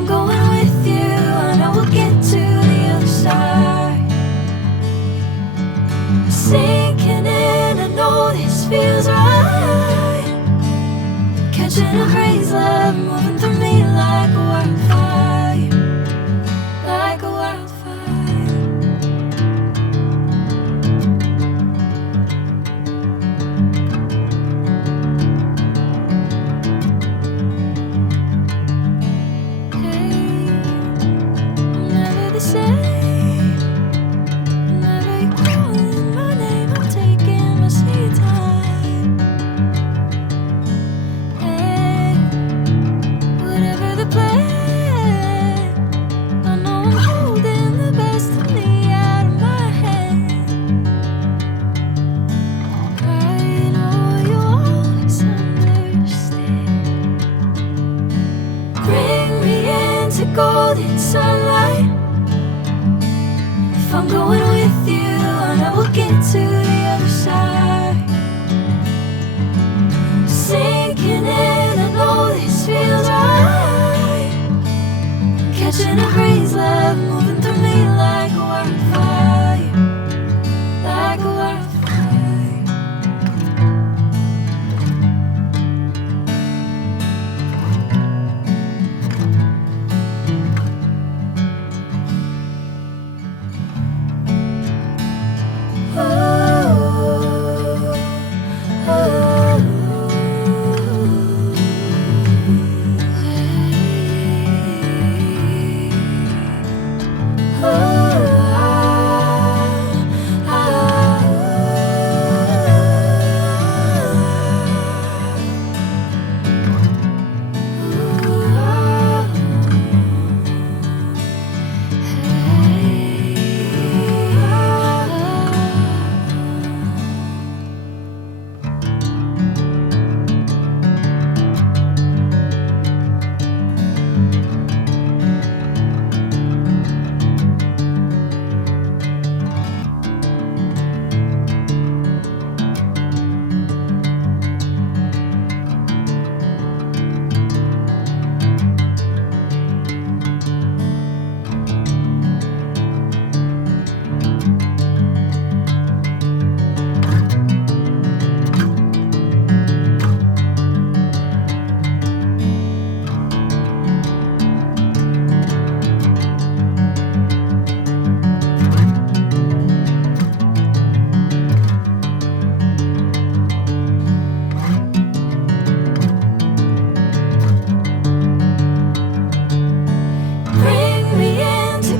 I'm going with you, I know we'll get to the other side. Sinking in, I know this feels right. Catching a breeze, love moving through me like a wildfire, like a wildfire. Golden sunlight. If I'm going with you, I know we'll get to the other side. Sinking in, I know this feels right. Catching a breeze, love moving through me like a wildfire, like a wildfire.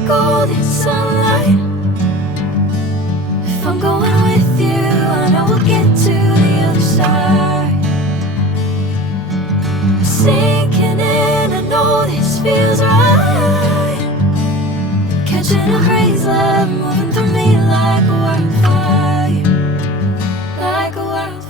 Golden sunlight. If I'm going with you, I know we'll get to the other side. Sinking in, I know this feels right. Catching a breeze, love moving through me like a wildfire, like a wildfire.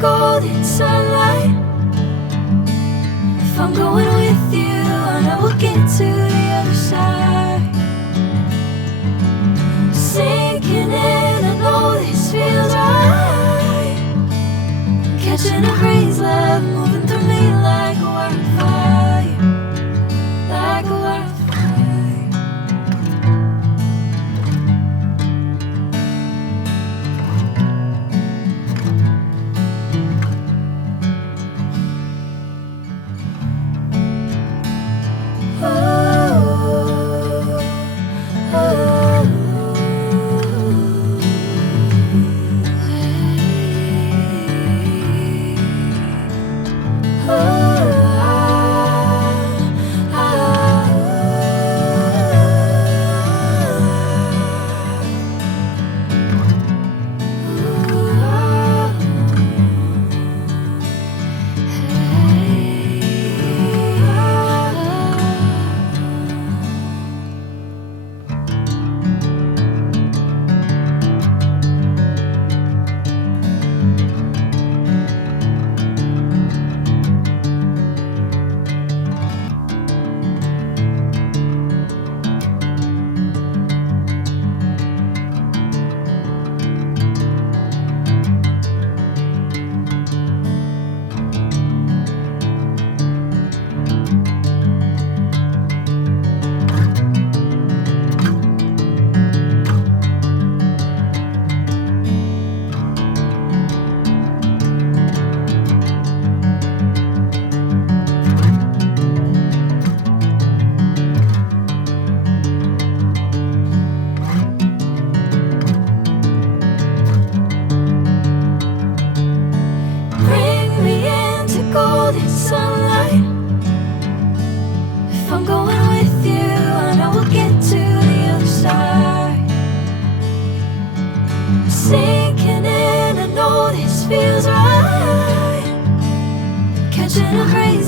Golden sunlight. If I'm going with you, I know we'll get to the other side. Sinking in, I know this feels right. Catching a breeze, love moving through me like a wildfire, like a wildfire.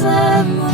breeze, love moving